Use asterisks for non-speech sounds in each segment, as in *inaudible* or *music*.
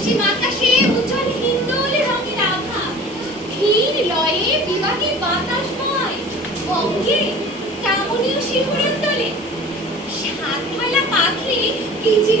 পশ্চিম আকাশে উজ্জ্বল হিন্দোল রঙের আভা ক্ষীর লয়ে বিবাহী বাতাসময়, বঙ্গে কামনীয় শিহরণ তোলে। সাত পাখি কিচির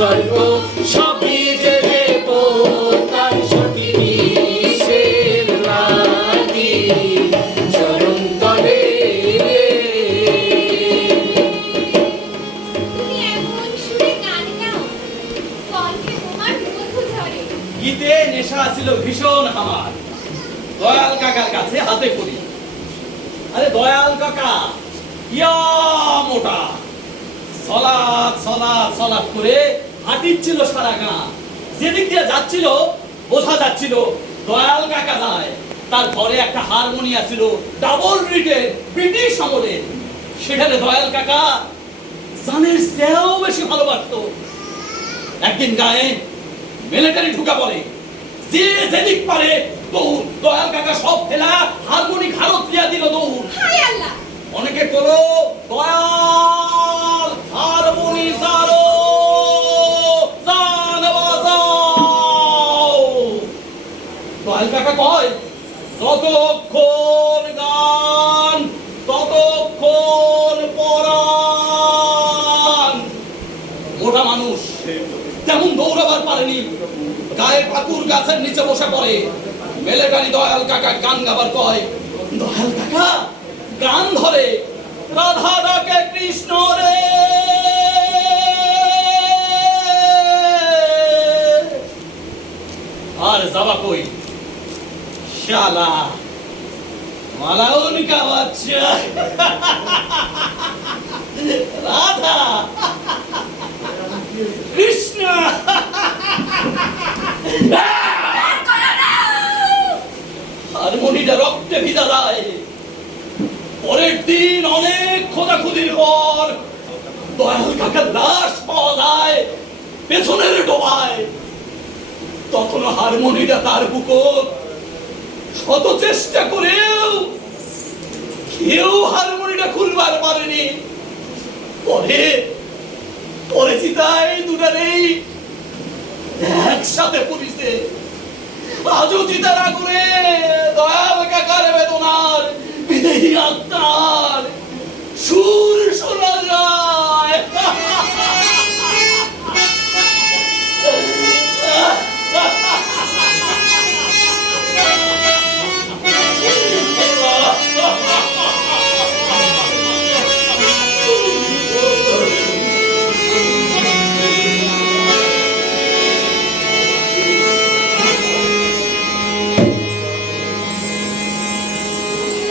সবই যে দেব তার লাগি চরণ তলে গীতে নেশা ছিল ভীষণ আমার। দয়াল কাকার কাছে হাতে করি। আরে দয়াল কাকা ইয়া মোটা। সলাৎ সলাৎ সলাৎ করে হাঁটিচ্ছিল সারা গাঁ। যেদিক দিয়ে যাচ্ছিল, বোঝা যাচ্ছিল দয়াল কাকা যায়। তার ঘরে একটা হারমোনিয়া ছিল, ডাবল ব্রিটের ব্রিটিশ আমলের সেখানে দয়াল কাকা জানের বেশি ভালোবাসতো। একদিন গায়ে মিলিটারি ঢুকা পড়ে যে যেদিক পারে দয়াল কাকা সব ফেলা তেমন পারেনি। গায়ে পাকুর গাছের নিচে বসে পড়ে। মেলেটারি দয়াল কাকা গান গাবার কয়, দয়াল কাকা, গান ধরে, রাধা ডাকে কৃষ্ণ রে। আর যাবা কই? শালা, মালাউন কা *laughs* বাচ্চা রাধা কৃষ্ণ হারমোনিটা রক্তে ভিজা যায়। পরের দিন অনেক খোঁজাখুঁজির পর দয়াল কাকার লাশ পাওয়া যায় পেছনের ডোবায়। তখন হারমোনিটা তার শত চেষ্টা করেও কেউ হারমোনিটা খুলবার পারেনি। পরে পরে চিতায় দুটারেই একসাথে পুলিশে, আজও চিতার আগুনে